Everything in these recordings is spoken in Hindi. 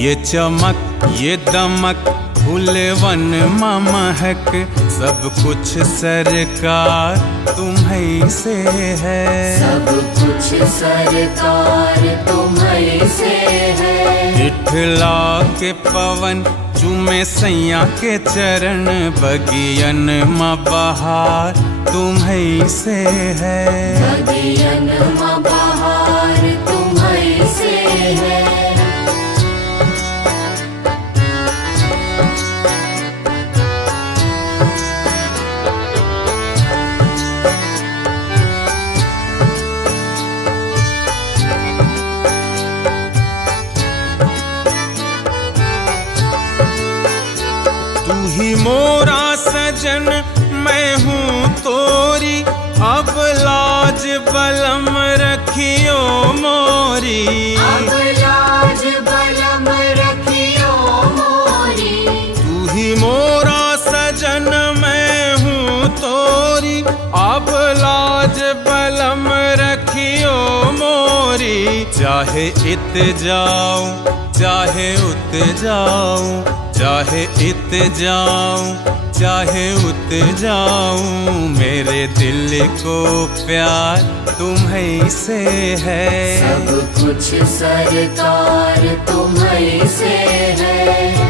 ये चमक ये दमक फूलवन महक सब कुछ सरकार तुम्हीं से है। सब कुछ सरकार तुम्हीं से है। विठला के पवन चूमे सैया के चरण बगियन माँ बहार तुम्हीं से है। बगियन माँ बहार तुम्हीं से है। तू ही मोरा सजन मैं हूँ तोरी अब लाज बलम रखियो मोरी। अब लाज बलम रखियो मोरी। तू ही मोरा सजन मैं हूँ तोरी अब लाज बलम रखियो मोरी। चाहे इत जाऊं चाहे उत जाऊं चाहे इत जाऊं चाहे उत जाऊं मेरे दिल को प्यार तुम्हीं से है। सब कुछ सरकार तुम्हीं से है।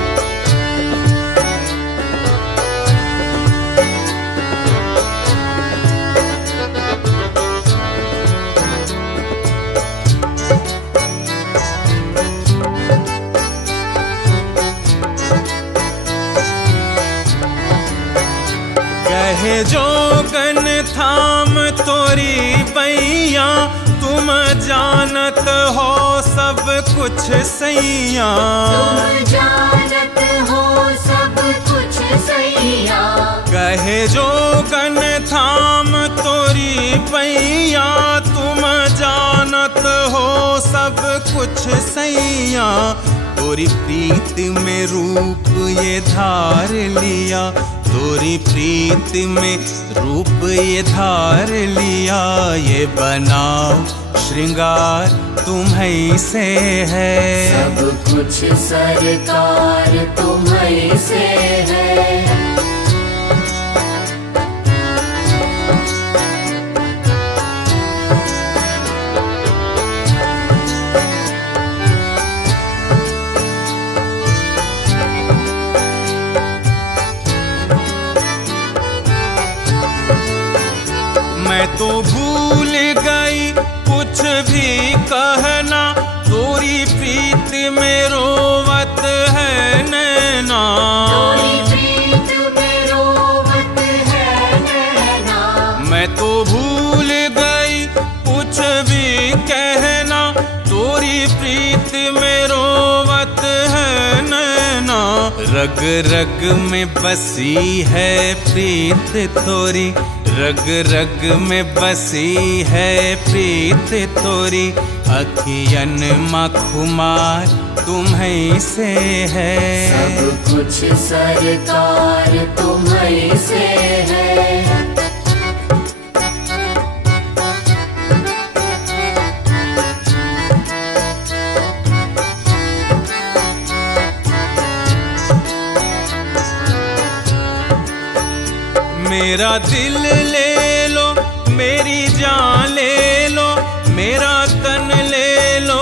कहे जोगन थाम तोरी पैया तुम जानत हो सब कुछ सैया। तुम जानत हो सब कुछ सैया। कहे जोगन थाम तोरी पैया तुम जानत हो सब कुछ सैया। तोरी प्रीत में रूप ये धार लिया तोरी प्रीत में रूप ये धार लिया। ये बनाओ श्रृंगार तुम्हीं से है। सब कुछ सरकार तुम्हीं से है। मैं तो भूल गई कुछ भी कहना तोरी प्रीत में रोवत है नैना। तोरी प्रीत में रोवत है नैना। मैं तो भूल गई कुछ भी कहना तोरी प्रीत में रोवत है नैना। रग रग में बसी है प्रीत तोरी रग रग में बसी है प्रीत तोरी। अखियन माँ खुमार तुम्हीं से है। सब कुछ सरकार तुम्हीं से है। मेरा दिल ले लो मेरी जान ले लो मेरा तन ले लो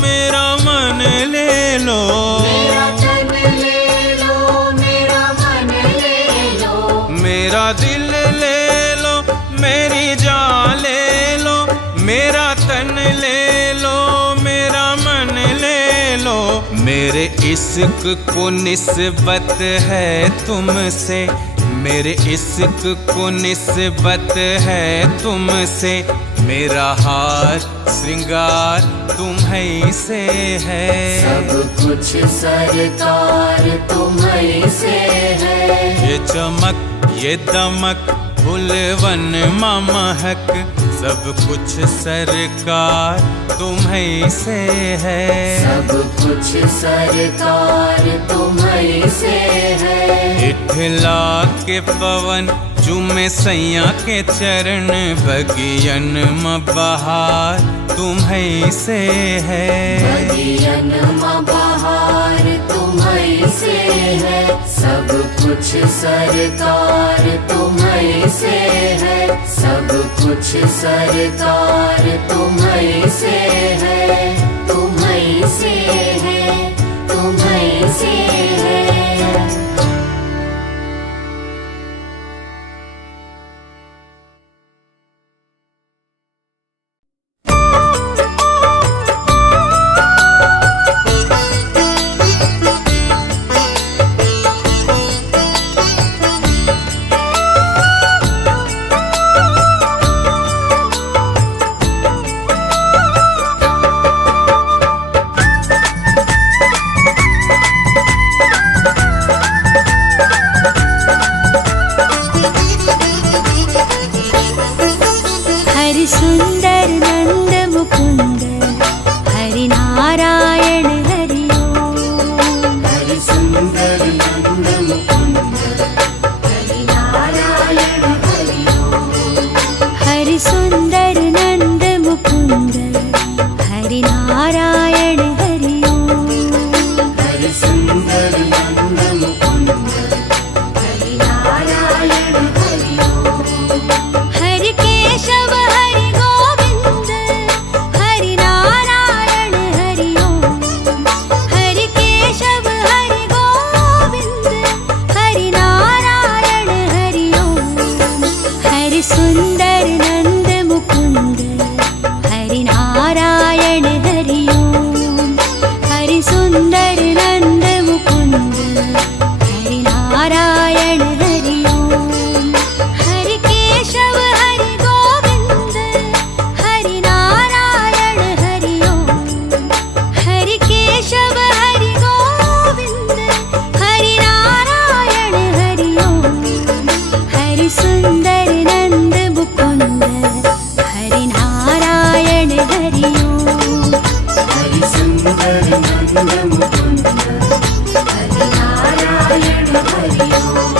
मेरा मन ले लो। मेरा तन ले लो मेरा मन ले लो। मेरा दिल ले लो मेरी जान ले लो मेरा तन ले लो मेरा मन ले लो। मेरे इश्क को निस्बत है तुमसे मेरे इश्क को निस्बत है तुमसे। मेरा हार श्रृंगार तुम्हीं से है। सब कुछ सरकार तुम्हीं से है। ये चमक ये दमक फूलवन महक सब कुछ सरकार तुम्हीं से है। सब कुछ सरकार तुम्हीं से है। विठला के पवन चूमे सैया के चरण बगियन म बहार तुम्हीं से है। बगियन म बहार तुम्हीं से है, सब कुछ सरकार तुम्हीं से है, सब कुछ सरकार तुम्हीं से है, तुम्हीं से है, तुम्हीं से है। सुंदर नंद मुकुंद हरि नारायण हरि ओम। हरि सुंदर नंद मुकुंद हरि नारायण हरि ओम। हरि सुंदर नंद मुकुंद हरि नारायण हरि ओम। हरि सुंदर नंद मुकुंद हरि नारायण हरि ओम। हरि केशव हरि गोविंद हरि नारायण हरि ओम। हरि केशव हरि गोविंद हरि नारायण हरि ओम। हरि सुंदर नंद मुकुंद हरि नारायण हरि ओम। हरि सुंदर नंद मुकुंद हरि नारायण हरि ओम। हरि केशव हरि गोविंद हरि नारायण हरि ओम। हरि केशव हरि गोविंद हरि नारायण हरि ओम। हरि सुंदर नंद मुकुंद हरि नारायण हरि ओम। हरि सुंदर नंद मुकुंद हरि नारायण हरि ओम।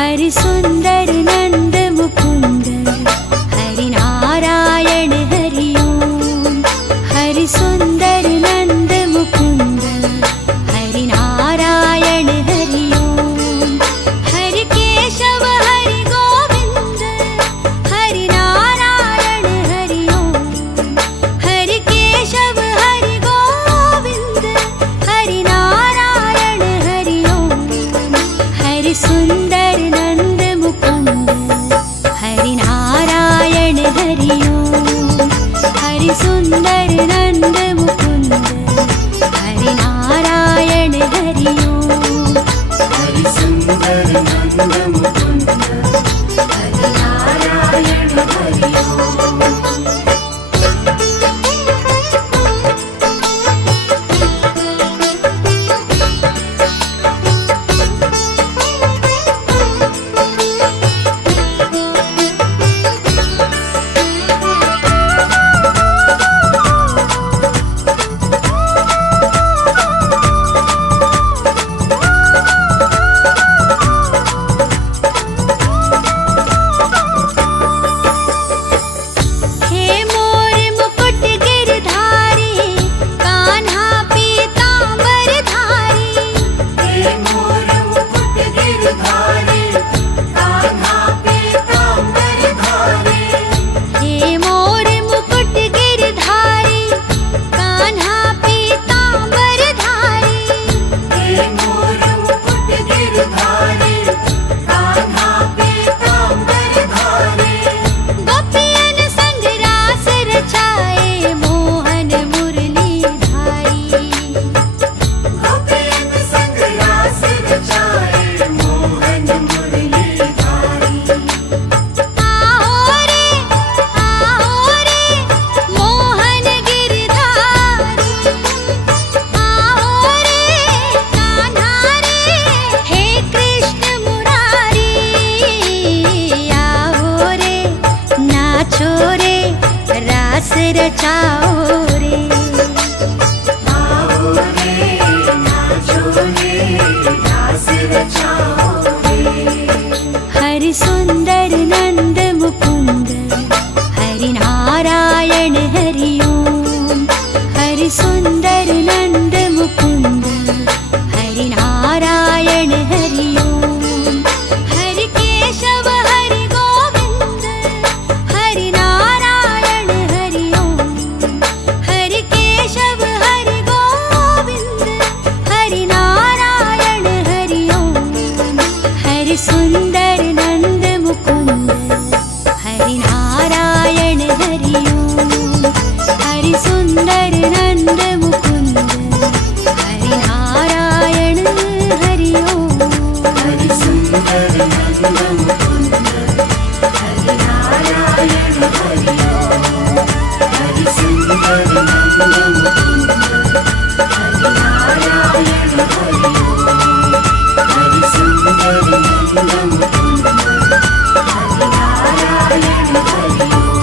हरि सुंदर नंद मुकुंद हरि नारायण हरि ओम। हरि सुंदर नंद मुकुंद हरि नारायण हरि ओम। हरि केशव हरि गोविंद हरि नारायण हरि ओम। हरि केशव हरि गोविंद हरि नारायण हरि ओम। रचाओ रे। आओ रे नाचो रे रास रचाओ रे। हरि सुंदर नंद मुकुंद हरि नारायण हरि ओम। हरि सुंदर नंद मुकुंद हरि नारायण हरि ओम। हरि केशव हरि गोविंद हरि नारायण हरि ओम। हरि केशव हरि गोविंद हरि नारायण हरि ओम। हरि सुंदर नंद मुकुंद हरि नारायण हरि ओम। हरि सुंदर नंद मुकुंद हरि नारायण हरि ओम। हरि सुंदर नंद मुकुंद हरि नारायण हरि ओम। हरि सुंदर नंद मुकुंद हरि नारायण हरि ओम। हरि सुंदर नंद मुकुंद हरि नारायण हरि ओम।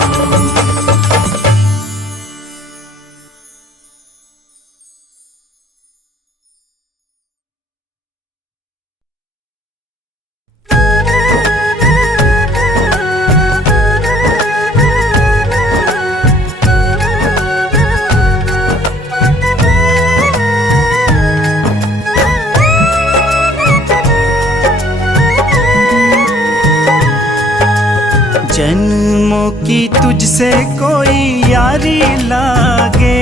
जन्मों की तुझसे कोई यारी लागे,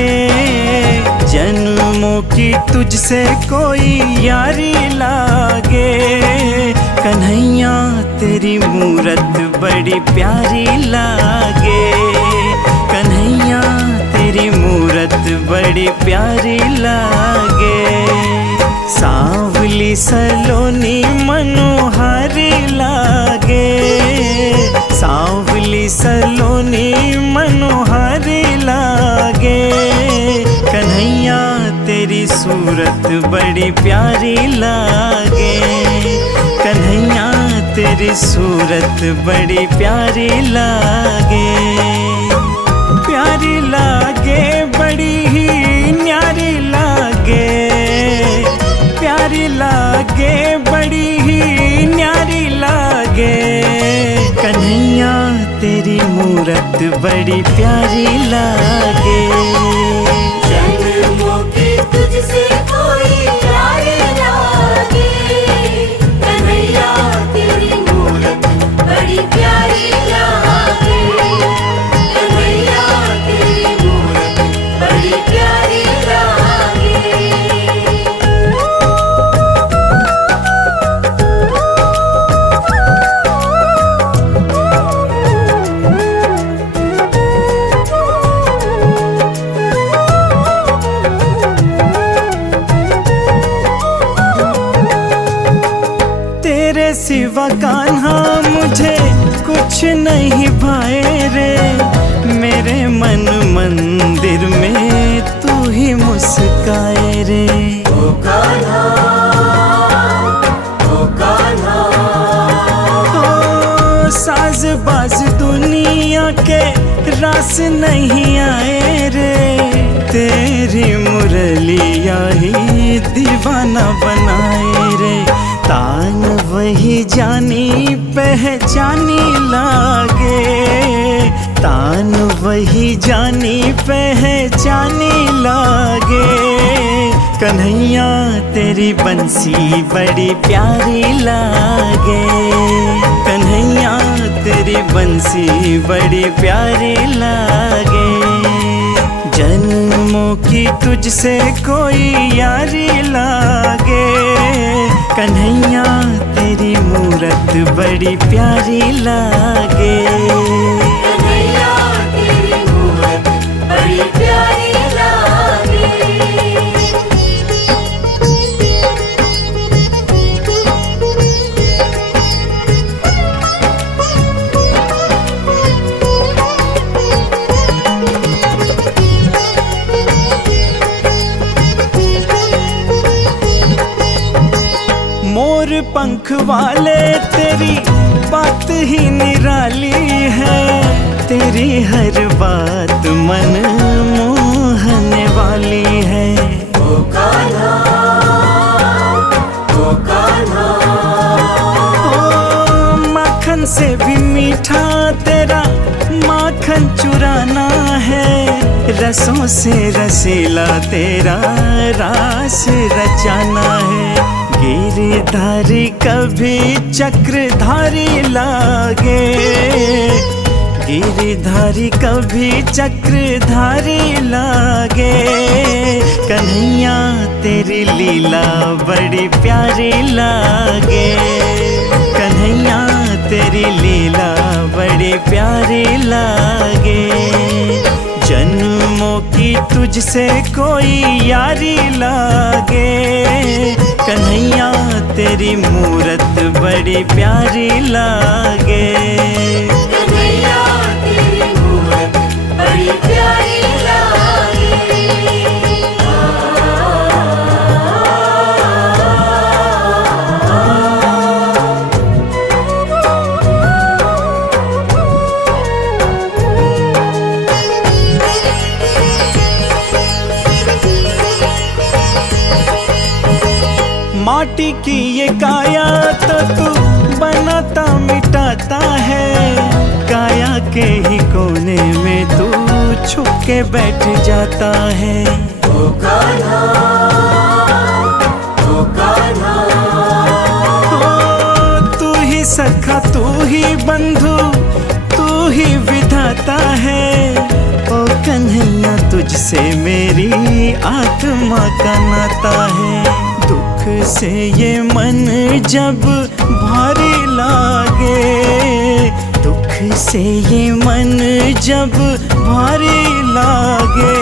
जन्मों की तुझसे कोई यारी लागे। कन्हैया तेरी मूरत बड़ी प्यारी लागे, कन्हैया तेरी मूरत बड़ी प्यारी लागे। सांवली सलोनी मनोहारी लागे, सांवली सलोनी मनोहारी लागे। कन्हैया तेरी सूरत बड़ी प्यारी लागे, कन्हैया तेरी सूरत बड़ी प्यारी लागे। प्यारी लागे बड़ी ही न्यारी लागे, प्यारी लागे बड़ी ही न्यारी लागे। कन्हैया तेरी मूरत बड़ी प्यारी लागे। जन्मों की तुझसे कोई यारी लागे, कन्हैया तेरी मूरत बड़ी प्यारी लागे। कन्हैया तेरी मूरत बड़ी प्यारी लागे। तेरे सिवा कान्हा मुझे कुछ नहीं भाए रे। मेरे मन मंदिर में तू ही मुस्काए रे। ओ कान्हा, ओ कान्हा। ओ साज बाज दुनिया के रास नहीं आए रे। तेरी मुरलिया ही दीवाना बनाए रे। तान वही जानी पहचानी लागे, तान वही जानी पहचानी लागे। कन्हैया तेरी बंसी बड़ी प्यारी लागे, कन्हैया तेरी बंसी बड़ी प्यारी लागे। जन्मों की तुझसे कोई यारी लागे, कन्हैया तेरी मूरत बड़ी प्यारी लागे। कन्हैया तेरी मूरत बड़ी प्यारी लागे। मोर पंख वाले तेरी बात ही निराली है। तेरी हर बात मन मोहने वाली है। ओ कान्हा, ओ कान्हा। ओ माखन से भी मीठा तेरा माखन चुराना है, रसों से रसीला तेरा रास रचाना है। गिरधारी कभी चक्रधारी लागे, गिरधारी कभी चक्रधारी लागे। कन्हैया तेरी लीला बड़ी प्यारी लागे, कन्हैया तेरी लीला बड़ी प्यारी लागे। जन्मों की तुझसे कोई यारी लागे, कन्हैया तेरी मूरत बड़ी प्यारी लागे। कन्हैया तेरी मूरत बड़ी प्यारी लागे। माटी की ये काया तो तू बनाता मिटाता है, काया के ही कोने में तू छुप के बैठ जाता है। ओ कान्हा, ओ कान्हा। तू ही सखा, तू ही बंधु, तू ही विधाता है। ओ कन्हैया तुझसे मेरी आत्मा का नाता है। दुख से ये मन जब भारी लागे, दुख से ये मन जब भारी लागे।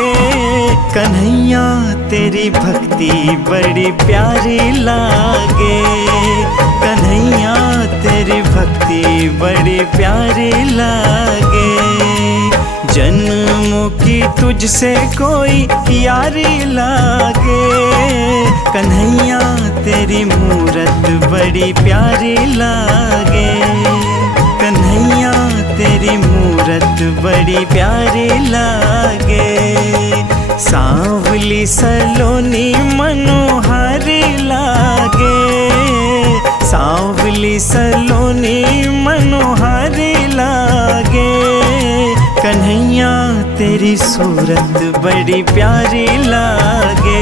कन्हैया तेरी भक्ति बड़ी प्यारी लागे, कन्हैया तेरी भक्ति बड़ी प्यारी लागे। जन्मों की तुझसे कोई यारी लागे, कन्हैया तेरी मूरत बड़ी प्यारी लागे, कन्हैया तेरी मूरत बड़ी प्यारी लागे। सांवली सलोनी मनोहारी लागे, सांवली सलोनी मनोहारी लागे। कन्हैया तेरी सूरत बड़ी प्यारी लागे,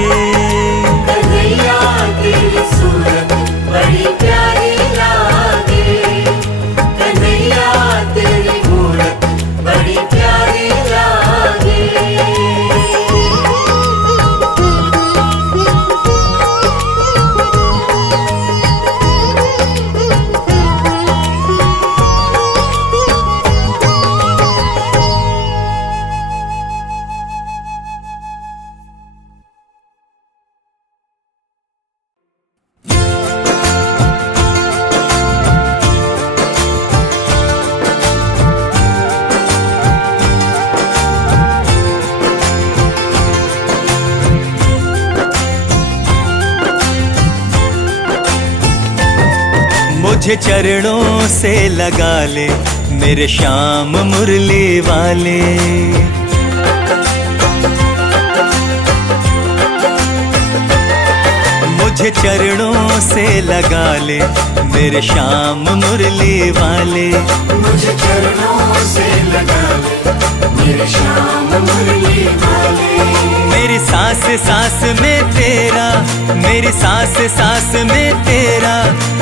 कन्हैया तेरी सूरत बड़ी प्यारी लागे। कन्हैया तेरी मूरत बड़ी प्यारी लागे। मुझे चरणों से लगा ले मेरे श्याम मुरली वाले। मुझे चरणों से लगा ले मेरे श्याम मुरली वाले। मुझे चरणों से लगा ले मेरे श्याम मुरली वाले। मेरी सांस सांस में तेरा, मेरी सांस सांस में तेरा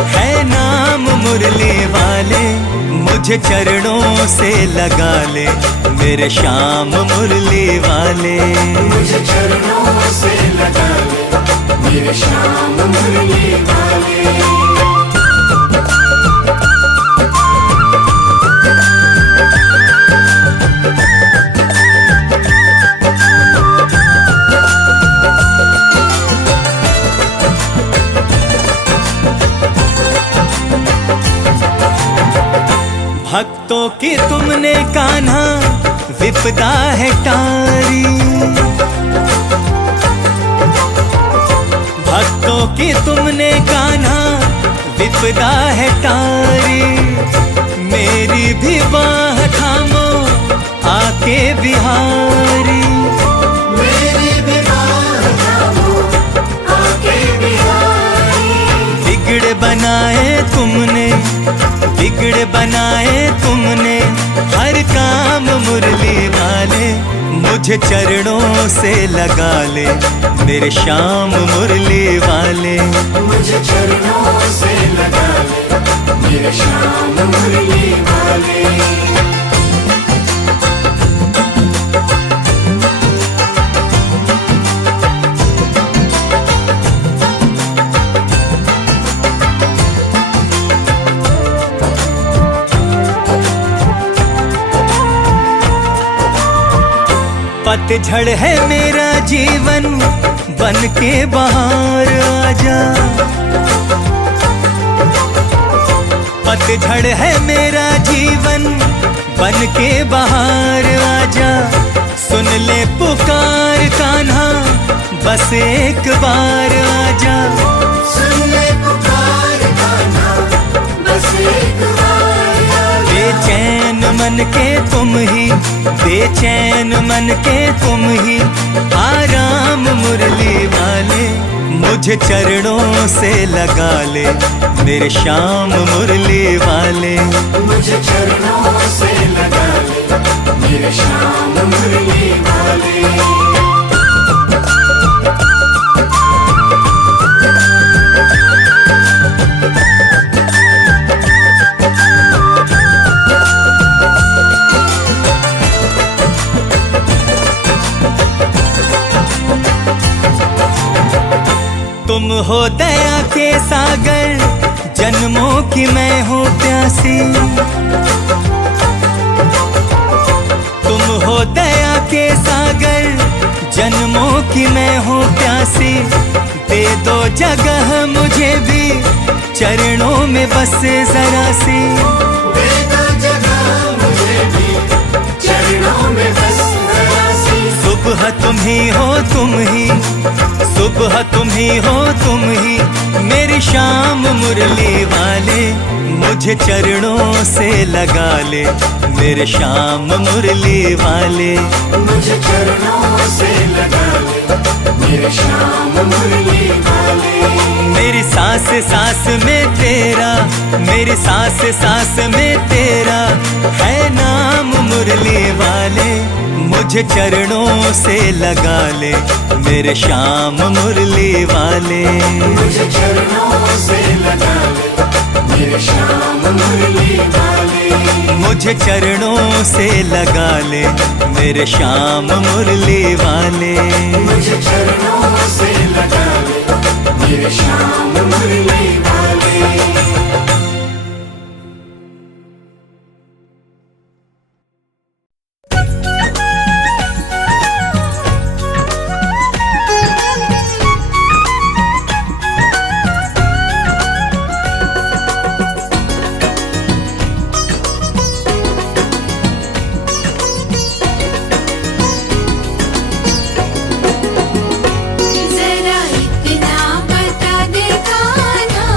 है नाम मुरली वाले। मुझे चरणों से लगा ले मेरे श्याम मुरली वाले। मुझे चरणों से लगा ले मेरे श्याम मुरली वाले। भक्तों की तुमने कान्हा विपदा है टारी। भक्तों की तुमने कान्हा विपदा है टारी। मेरी भी बाह थामो आके बिहारी। मेरी विवाह नामो आके बिहारी। बिगड़ बनाए तुमने, बिगड़ बनाए तुमने हर काम मुरली वाले। मुझे चरणों से लगा ले मेरे श्याम मुरली वाले। मुझे चरणों से लगा ले मेरे श्याम मुरली वाले। पतझड़ है मेरा जीवन बन के बाहर आजा। पतझड़ है मेरा जीवन बन के बाहर आजा। सुन ले पुकार कान्हा बस एक बार आजा। सुन ले पुकार कान्हा बस एक बार आजा। बेचैन मन के तुम ही, बेचैन मन के तुम ही आराम मुरली वाले। मुझे चरणों से लगा ले मेरे श्याम मुरली वाले। मुझे चरणों से लगा ले मेरे श्याम मुरली वाले। तुम हो दया के सागर, जन्मों की मैं हूँ प्यासी। तुम हो दया के सागर, जन्मों की मैं हूँ प्यासी। दे दो जगह मुझे भी चरणों में बस जरा सी। दे दो जगह मुझे भी चरणों में बस जरा सी। सुबह तुम ही हो तुम ही, सुबह तुम ही हो तुम ही मेरी श्याम मुरली वाले। मुझे चरणों से लगा ले मेरे श्याम मुरली वाले। मुझे चरणों से लगा ले मेरे श्याम मुरली वाले। मेरी सांस सांस में तेरा, मेरी सांस सांस में तेरा है नाम मुरली वाले। मुझे चरणों से लगा ले मेरे श्याम मुरली वाले। मुझे चरणों से लगा ले मेरे श्याम मुरली वाले। मुझे चरणों से लगा ले मेरे श्याम मुरली वाले। मुझे चरणों से लगा ले मेरे श्याम मुरली वाले। जरा इतना बता दे कान्हा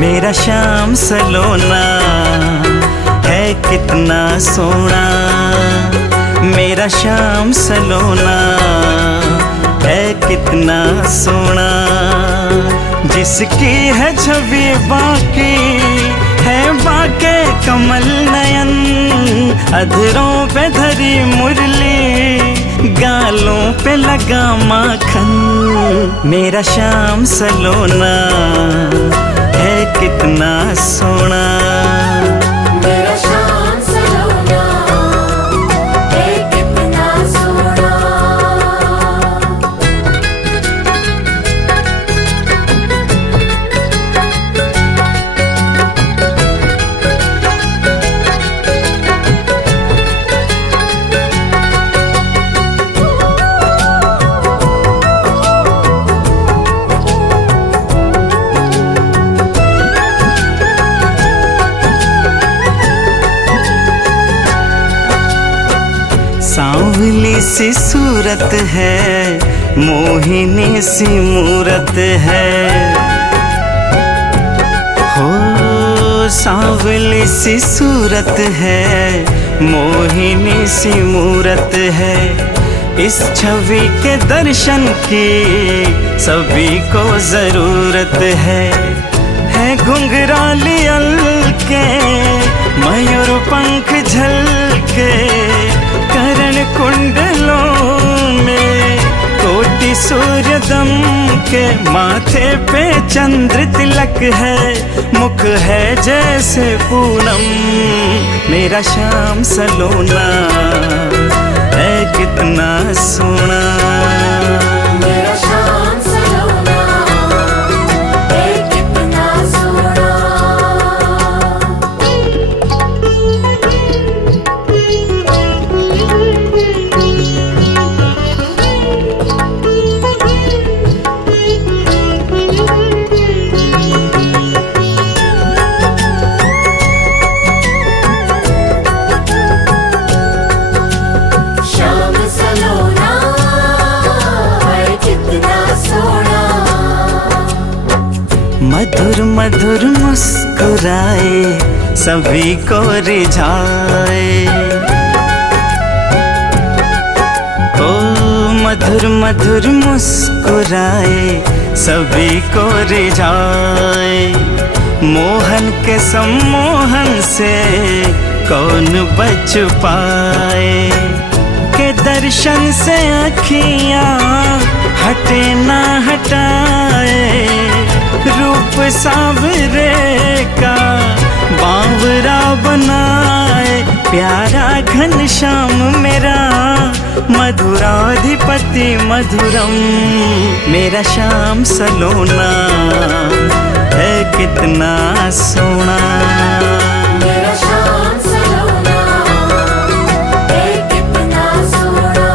मेरा श्याम सलोना है कितना सोना, मेरा श्याम सलोना है कितना सोना। जिसकी है छवि बाकी है बाके कमल नयन, अधरों पे धरी मुरली गालों पे लगा माखन। मेरा श्याम सलोना है कितना सोना, मेरा श्याम सलोना है कितना सोना। सांवली सी सूरत है, मोहिनी सी मूरत है। हो सांवली सी सूरत है, मोहिनी सी मूरत है। इस छवि के दर्शन की सभी को जरूरत है। घुंघराली अलके मयूर पंख झलके, करण कुंडलों में कोटि सूर्य दम के। माथे पे चंद्र तिलक है, मुख है जैसे पूनम। मेरा श्याम सलोना है कितना सोना, मेरा श्याम सलोना है कितना सोना। श्याम सलोना है कितना सोना। मधुर मधुर मुस्कुराए सभी को रिझाए। ओ मधुर मधुर मुस्कुराए सभी को रिझाए। मोहन के सम्मोहन से कौन बच पाए। के दर्शन से अखियाँ हटे ना हटाए। रूप सांवरे का बावरा बनाए। प्यारा घनश्याम मेरा मधुराधिपति मधुरम। मेरा श्याम सलोना है कितना सोना, मेरा श्याम सलोना है कितना सोना।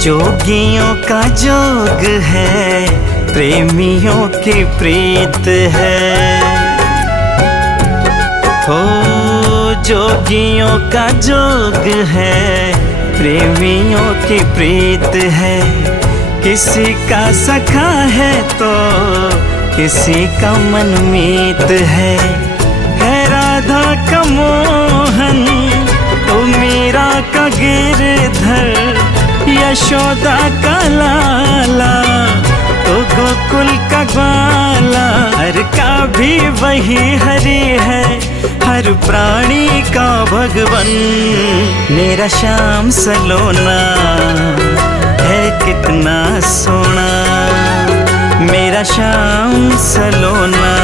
जोगियों का जोग है, प्रेमियों की प्रीत है। हो जोगियों का जोग है, प्रेमियों की प्रीत है। किसी का सखा है तो किसी का मनमीत है। राधा का मोहन तो मीरा का गिरधर। यशोदा का लाला तो गोकुल का ग्वाला। हर का भी वही हरि है, हर प्राणी का भगवन। मेरा श्याम सलोना है कितना सोना, मेरा श्याम सलोना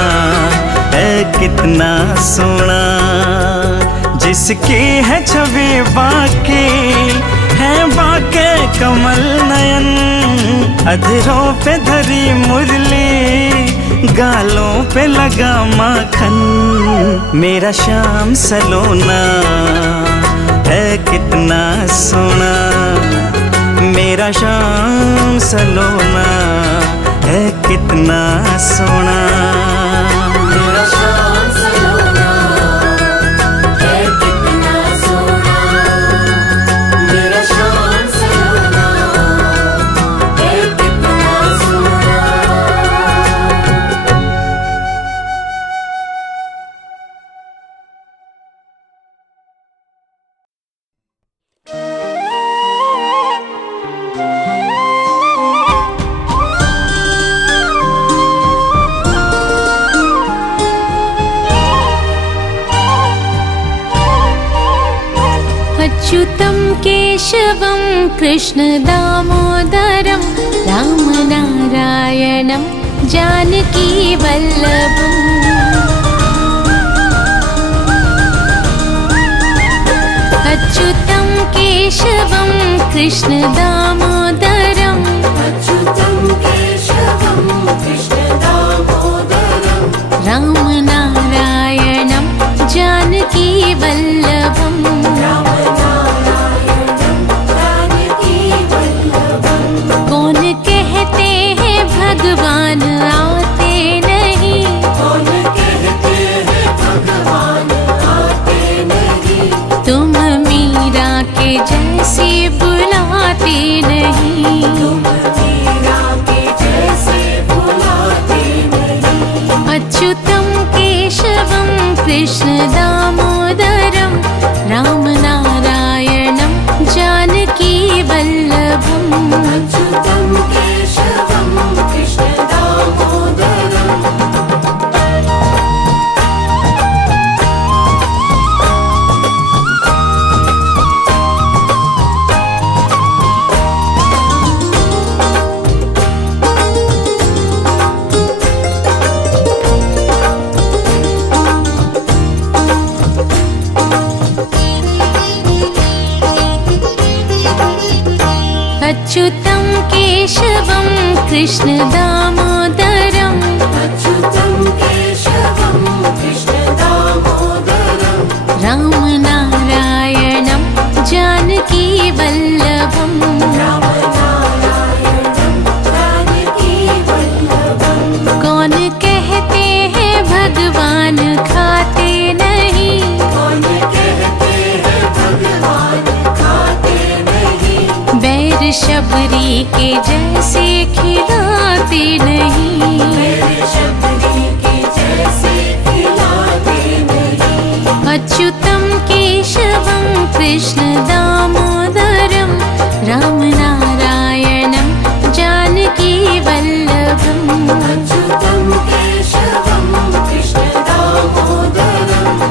है कितना सोना। जिसकी है छवि बाकी है बाके कमल नयन, अधरों पे धरी मुरली गालों पे लगा माखन। मेरा श्याम सलोना है कितना सोना, मेरा श्याम सलोना है कितना सोना। मेरा श्याम सलोना है कितना सोना, मेरा श्याम सलोना है कितना सोना। अच्युतं केशवं कृष्ण दामोदरं रामनारायणं जानकी वल्लभम्। अच्युतं केशवं कृष्ण दामोदरं, अच्युतं केशवं कृष्ण दामोदरं, रामनारायणं जानकी वल्लभम्। कौन कहते हैं भगवान आते नहीं, कौन कहते हैं भगवान आते नहीं। तुम मीरा के जैसे बुलाते नहीं, तुम मीरा के जैसे बुलाते नहीं। अच्युतं केशवं कृष्ण दामोदरं रामनारायणं जानकी वल्लभम्। अच्युतं केशवं कृष्ण दामोदरम्। अच्युतं केशवं कृष्ण दामोदरं, अच्युतं केशवं कृष्ण दामोदरं, रामनारायणं जानकी वल्लभम्। रामनारायणं जानकी वल्लभम्। कौन कहते हैं भगवान खाते नहीं, कौन कहते हैं भगवान खाते नहीं। बैर शबरी के जैसे खिलाते नहीं, मेरे शबरी के जैसे खिलाते नहीं। अच्युतं केशवं कृष्ण दामोदरं रामनारायणं जानकी वल्लभम्। अच्युतं केशवं कृष्ण दामोदरम्।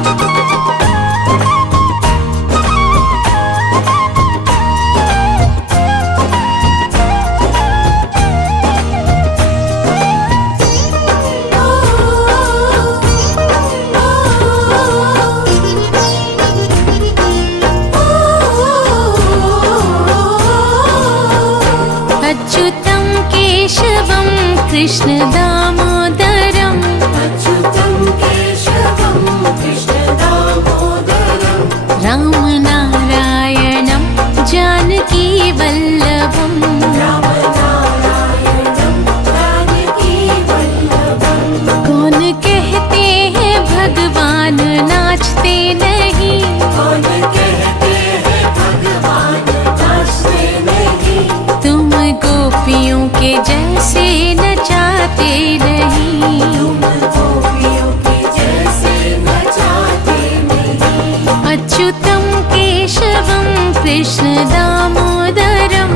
अच्युतं केशवं कृष्ण दामोदरं अच्युतं केशवं कृष्ण दामोदरम्। रामनारायणं जानकी वल्लभम्। रामनारायणं जानकी वल्लभम्। कौन कहते हैं भगवान नाचते नहीं, कौन कहते हैं भगवान नाचते नहीं। तुम गोपियों के जैसे नचाते नहीं, तुम गोपियों के जैसे नचाते नहीं। अच्युतं केशवं कृष्ण दामोदरं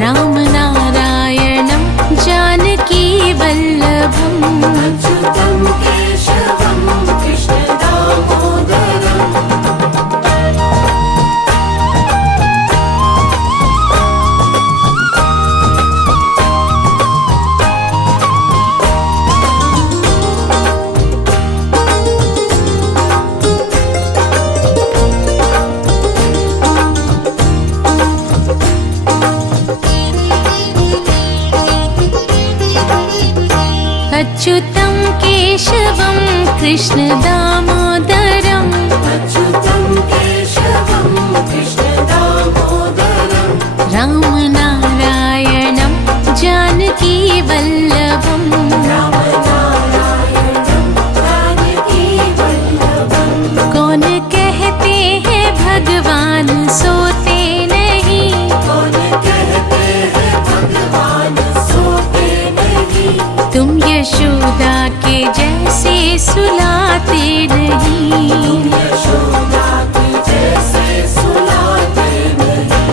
रामनारायणं जानकी वल्लभम्। अच्युतं केशवं अच्युतं केशवं कृष्ण दामोदरम् अच्युतं केशवं कृष्ण दामोदरम् रामनारायणं जानकी वल्लभम् रामनारायणं जानकी वल्लभम् कौन कहते हैं भगवान सोते नहीं कौन कहते हैं भगवान सोते नहीं तुम यशोदा के जैसे सुलाते नहीं यशोदा के जैसे सुलाते नहीं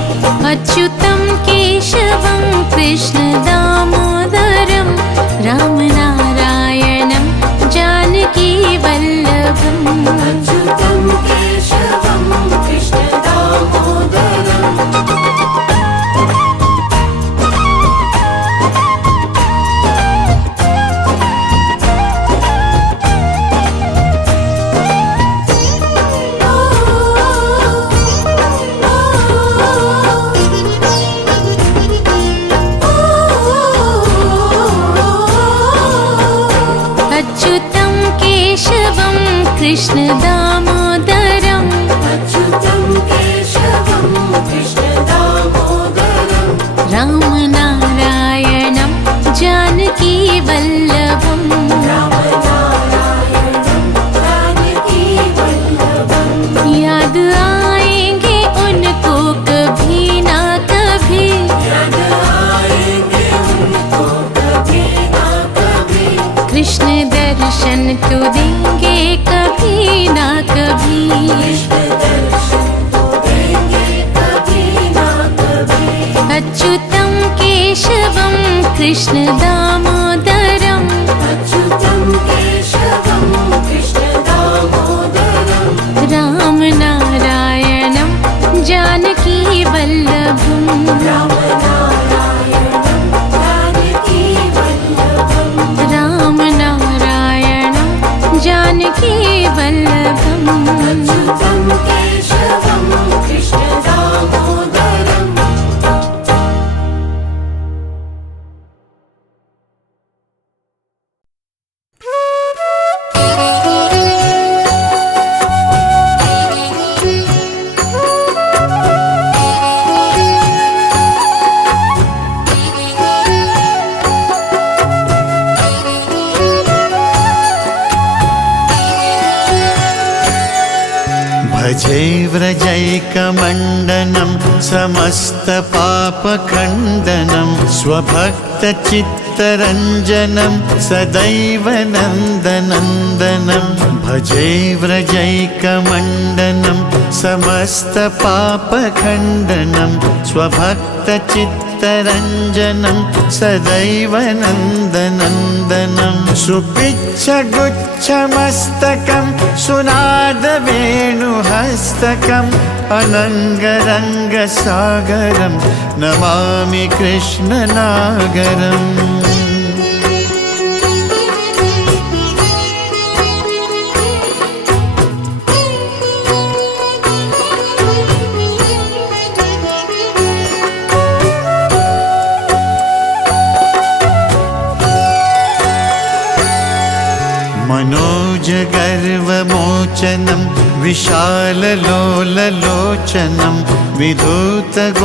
अच्युतं केशवं कृष्ण दामोदरं रामनारायणं जानकी वल्लभम् अच्युतं केशवं कृष्ण दामोदरम् अच्युतं केशवं कृष्ण दामोदरम् अच्युतं केशवं कृष्ण दामोदरम् रामनारायणं जानकी वल्लभम् रामनारायणं जानकी वल्लभम् याद आएंगे उनको कभी ना कभी याद आएंगे उनको कभी ना कभी कृष्ण दर्शन तो देंगे कभी ना कभी कृष्ण दर्शन तो देंगे कभी ना कभी अच्युतं केशवं कृष्ण दामोदरम् अच्युतं केशवं कृष्ण दामोदरम् रामनारायणं जानकी वल्लभम् रामनारायणं जानकी वल्लभम् रामनारायणं जानकी वल्लभम् अच्युतं केशवं कृष्ण दामोदरम् भजे व्रजैकमण्डनं समस्तपापखण्डनं स्वभक्तचित्तरञ्जनं सदैव नन्दनन्दनं भजे व्रजैकमण्डनं समस्तपापखण्डनं स्वभक्तचित्तरञ्जनं सदैव नन्दनन्दनं सुपिच्छगुच्छमस्तकं सुनादवेणुहस्तकम् अनङ्गरङ्गसागरं नमामि कृष्णनागरम् मनोजगर्वमोचनं विशाललोललोचनं विधूतगोपशोचनं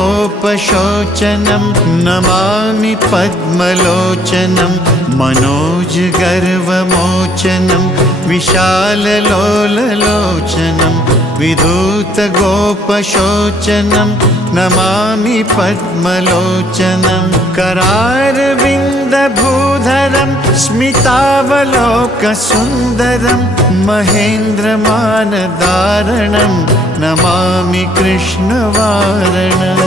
नमामि पद्मलोचनं मनोजगर्वमोचनं विशाललोललोचनं विधूतगोपशोचनं नमामि पद्मलोचनं करारविन्दभूधरं स्मितावलोकसुन्दरं महेन्द्रमानदारणं नमामि कृष्णवारणम्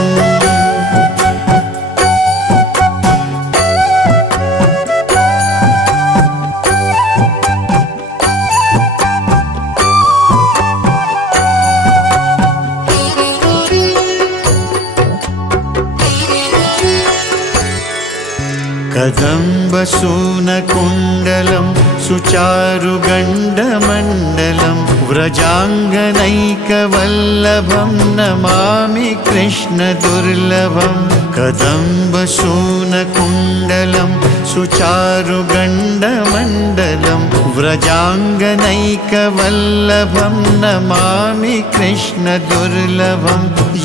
कदम्बसूनकुण्डलं सुचारुगण्डमण्डलं व्रजाङ्गनैकवल्लभं नमामि कृष्णदुर्लभं कदम्बसूनकुण्डलं सुचारुगण्डमण्डलं व्रजाङ्गनैकवल्लभं नमामि कृष्णदुर्लभं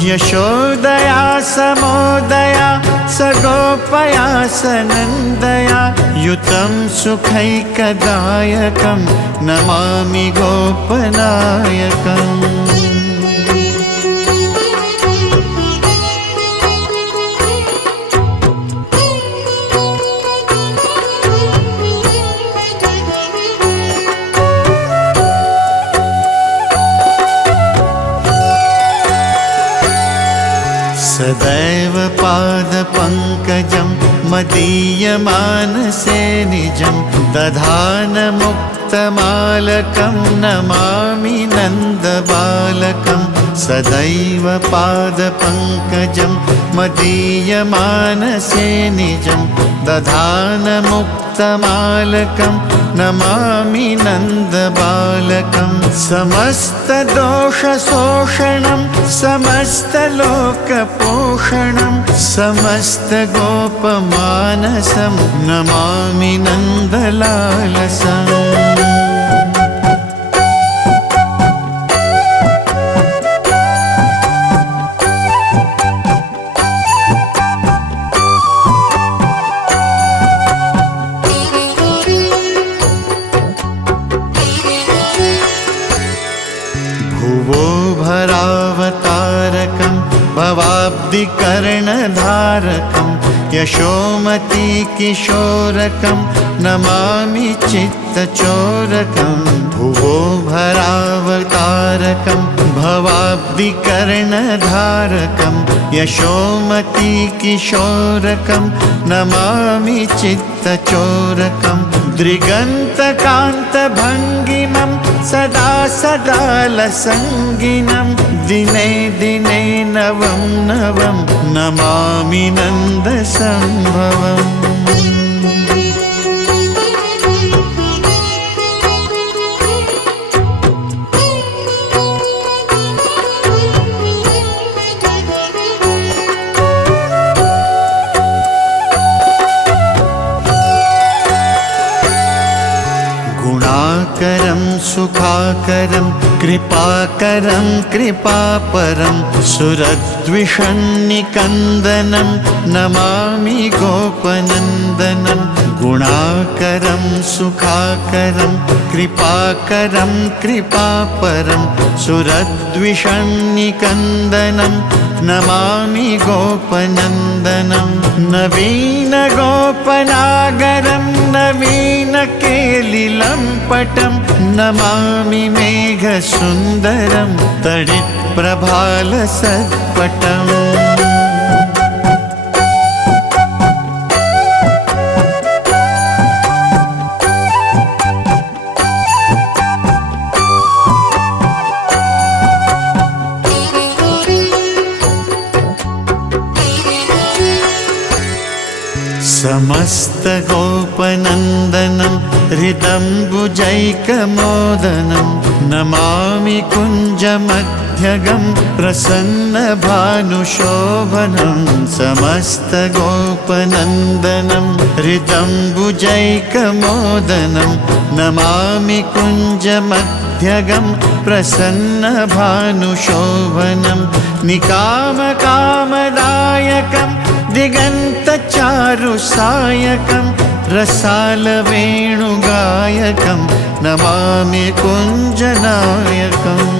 यशोदया समोदया सगोपया सनन्दया युतं सुखैकदायकं नमामि गोपनायकम् सदैव पादपङ्कजं मदीयमानसे निजं दधानमुक्तमालकं नमामि नन्दबालकं सदैव पादपङ्कजं मदीयमानसे निजं दधानमुक्तमालकं नमामि नन्दबालकं समस्तदोषशोषणं समस्तलोकपोषणं समस्तगोपमानसं नमामि नन्दलालसम् भरावतारकं भवाब्धिकर्णधारकं यशोमतीकिशोरकं नमामि चित्तचोरकं भुवो भरावतारकं भवाब्धिकर्णधारकं यशोमतीकिशोरकं नमामि चित्तचोरकं दृगन्तकान्तभङ्गिमं सदा सदा लसङ्गिनं दिने दिने नवं नवं नमामि नन्दसम्भवम् गुणाकरं सुखाकरं कृपाकरं कृपापरं सुरद्विषन्निकन्दनं नमामि गोपनन्दनं गुणाकरं सुखाकरं कृपाकरं कृपापरं सुरद्विषन्निकन्दनं नमामि गोपनन्दनं नवीनगोपनागरं नवीनकेलिलम्पटं नमामि मेघसुन्दरं तडित्प्रभालसत्पटम् समस्तगोपनन्दनं हृदम्बुजैकमोदनं नमामि कुञ्जमध्यगं प्रसन्नभानुशोभनं समस्तगोपनन्दनं हृदम्बुजैकमोदनं नमामि कुञ्जमध्यगं प्रसन्नभानुशोभनं निकामकामदायकं दिगन्तचारुसायकं रसालवेणुगायकं नमामि कुञ्जनायकम्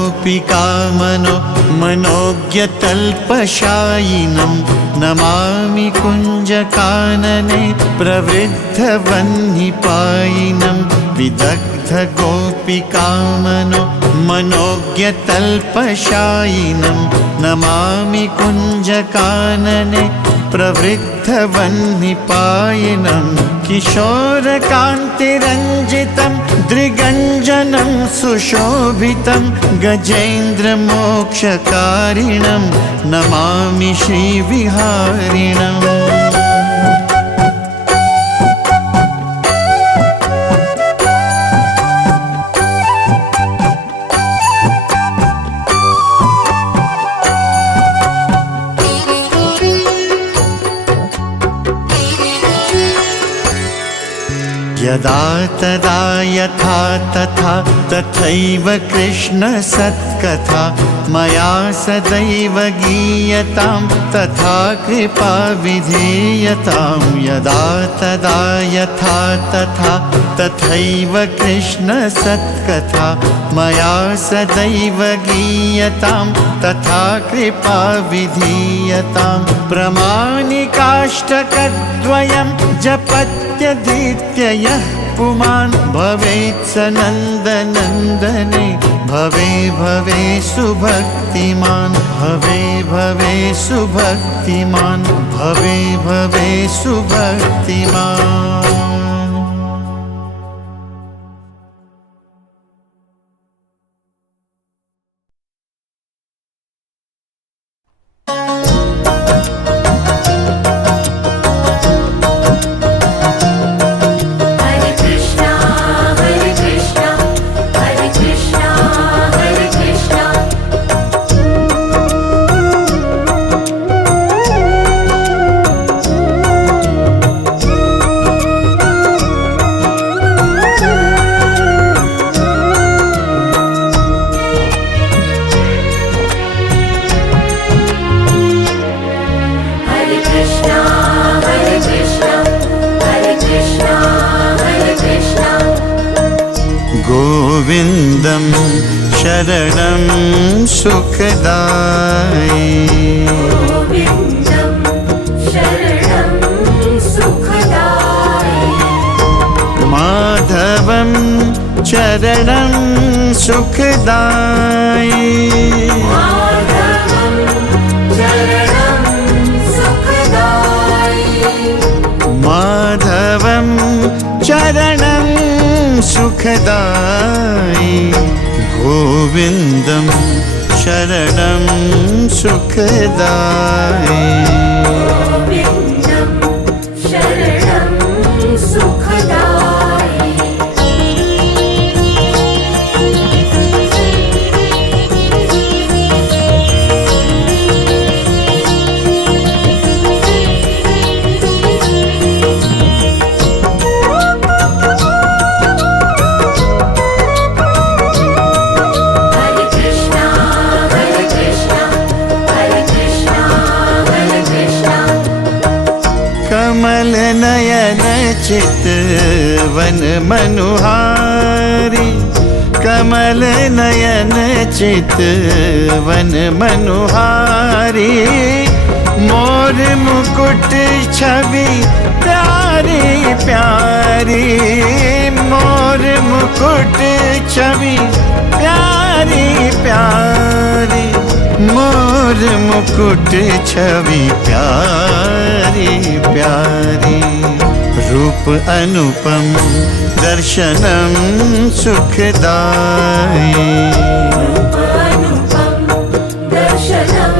विदग्धगोपिकामनो मनोज्ञतल्पशायिनं नमामि कुञ्जकानने प्रवृद्धवह्निपायिनं विदग्धगोपिकामनो मनोज्ञतल्पशायिनं नमामि कुञ्जकानने प्रवृद्धवह्निपायनं किशोरकान्तिरञ्जितं दृगञ्जनं सुशोभितं गजेन्द्रमोक्षकारिणं नमामि श्रीविहारिणम्। यदा तदा यथा तथा तथैव कृष्ण सत्कथा मया सदैव गीयतां तथा कृपा विधीयतां। यदा तदा यथा तथा तथैव कृष्ण सत्कथा मया सदैव गीयतां तथा कृपा विधीयतां। प्रमाणिकाष्टकद्वयं जपत्यधीत्य यः पुमान् भवेत् स नन्दनन्दने भवे भवे सुभक्तिमान् भवे भवे सुभक्तिमान् भवे भवे सुभक्तिमान्। गोविन्दं शरणं सुखदायि गोविन्दं शरणं सुखदायि माधवं चरणं सुखदायि माधवं चरणं सुखदायि माधवं चरणं सुखदायि गोविन्दं शरणं सुखदायि गोविन्दं शरणं सुखदायि कमल नयन चितवन मनुहारी कमल नयन चितवन मनुहारी मोर मुकुट छवि प्यारी प्यारी मोर मुकुट छवि प्यारी प्यारी मोर मुकुट छवि प्यारी प्यारी रूप अनुपम दर्शनम सुखदायी अनुपम दर्शनं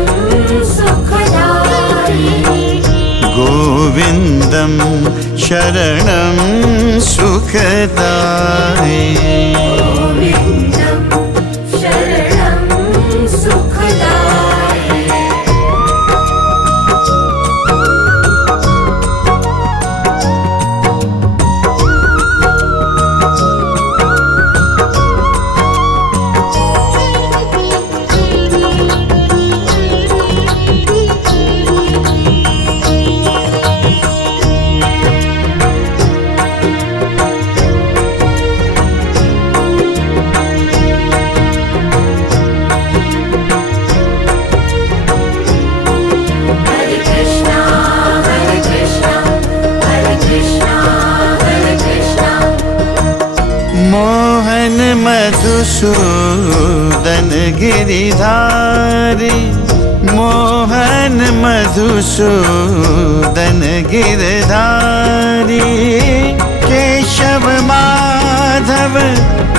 सुखदायि गोविन्दं शरणं सुखदायि गोविन्दं शरणं सुखदायि मोहन मधुसूदन गिरिधारी मोहन मधुसूदन गिरधारी केशव माधव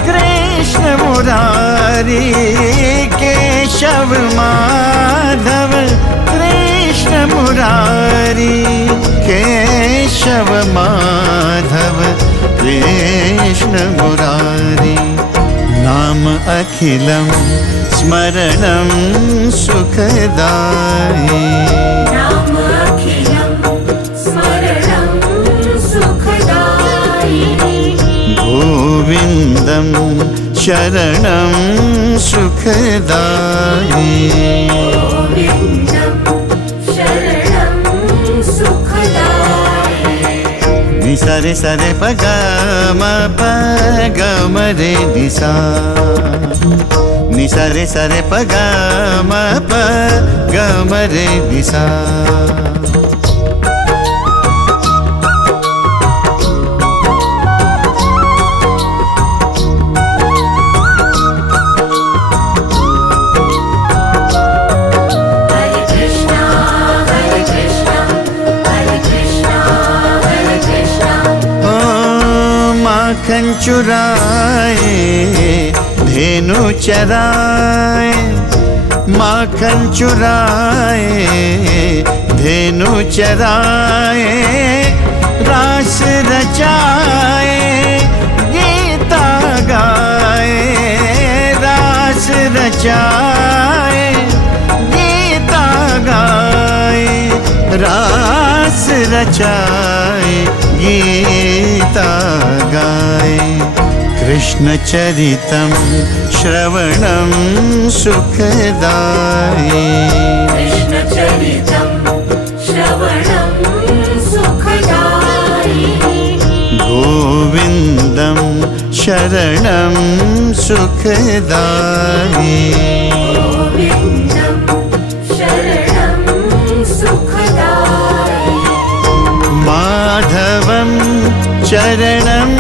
कृष्ण मुरारी केशव माधव कृष्ण मुरारी केशव माधव कृष्ण मुरारी नाम अखिलं स्मरणं सुखदायी नाम अखिलं स्मरणं सुखदायि गोविन्दं शरणं सुखदायी गोविन्दं शरणं सुखदायि नि सरे सरे प ग म रे नि सा नि सरे सरे प ग म रे नि सा हरे कृष्णा हरे कृष्णा हरे कृष्णा हरे कृष्णा ओ माखन चुराए धेनु चराए माखन चुराए धेनु चराए रास रचाए गीता गाए रास रचाए गीता गाए रास रचाए गीता गाए कृष्ण चरितं श्रवणं सुखदायी कृष्ण चरितं श्रवणं सुखदायि गोविन्दं शरणं सुखदायी गोविन्दं शरणं सुखदायि माधवं चरणं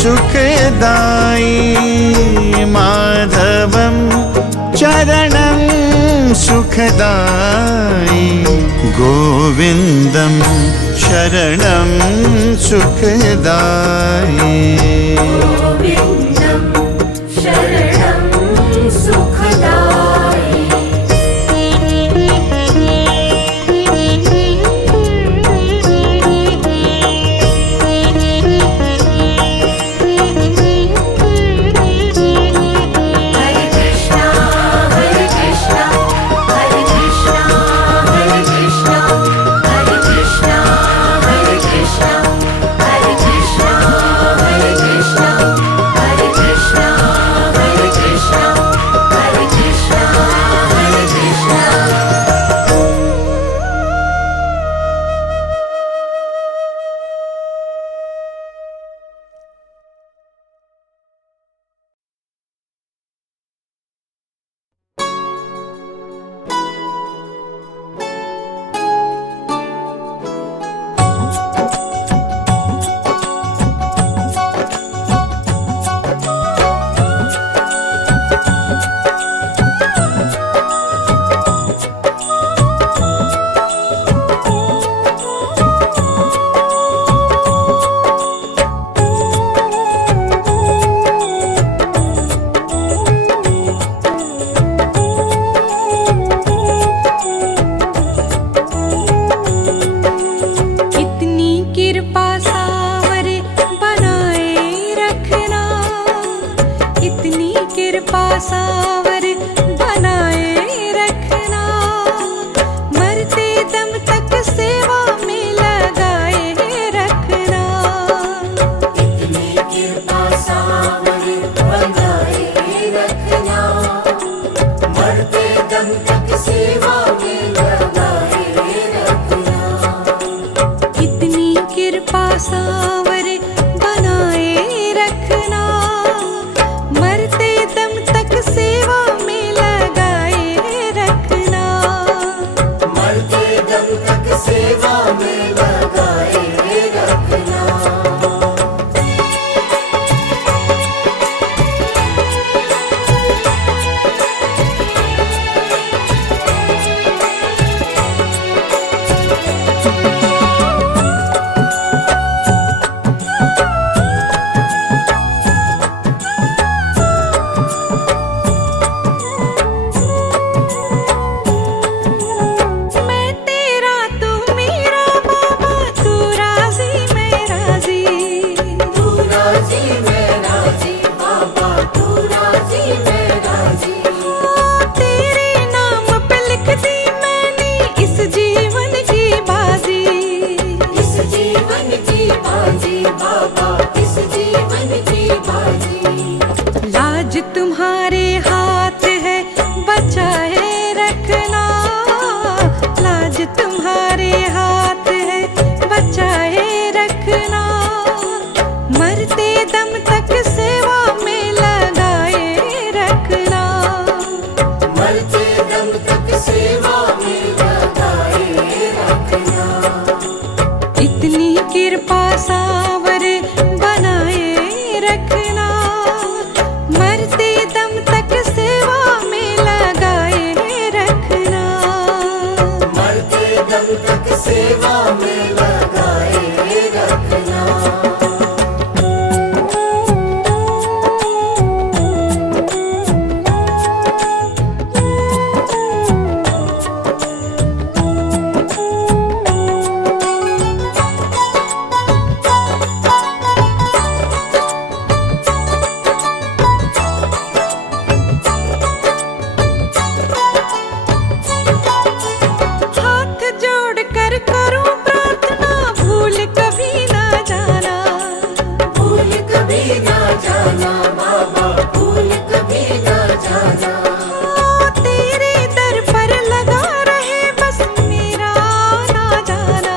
सुखदायी माधवं चरणं सुखदायी गोविन्दं शरणं सुखदायी गोविन्दं शरणं सुखदायि हरे कृष्णा हरे कृष्णा हरे कृष्णा हरे कृष्णा हरे कृष्णा हरे कृष्णा हरे कृष्णा हरे कृष्णा हरे कृष्णा हरे कृष्णा हरे कृष्णा हरे कृष्णा इतनी कृपा सावरे बनाए रखना इतनी कृपा सावरे बनाए रखना मरते दम तक सेवा में लगाए रखना इतनी कृपा सावरे बनाए रखना मरते दम तक सेवा में लगाए रखना इतनी कृपा सावरे बनाए रखना मरते दम तक सेवा में लगाए रखना मरते दम तक सेवा में लगाए रखना दम तक सेवा में लगाए रखना। हाथ जोड़कर करूं प्रार्थना, भूल कभी ना जाना। भूल कभी ना जाना बाबा, भूल कभी ना जाना। हाँ, तेरे दर पर लगा रहे बस मेरा आना जाना।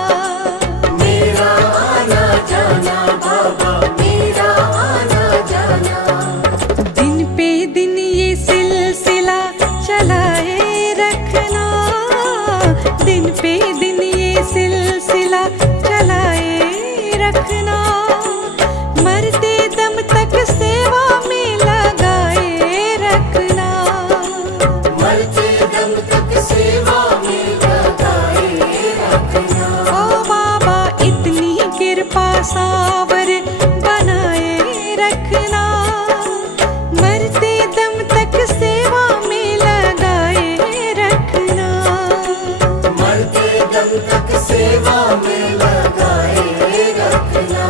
मेरा आना जाना बाबा, मेरा आना जाना। दिन पे दिन ये सिलसिला चलाए रखना, दिन पे दिन ये सिलसिला चलाए रखना। मरते दम तक सेवा में लगाए रखना। मरते दम तक सेवा में लगाए रखना। ओ बाबा इतनी कृपा सावर बनाए रखना। मरते दम तक सेवा में लगाए रखना। मरते दम तक सेवा में लगाए रखना।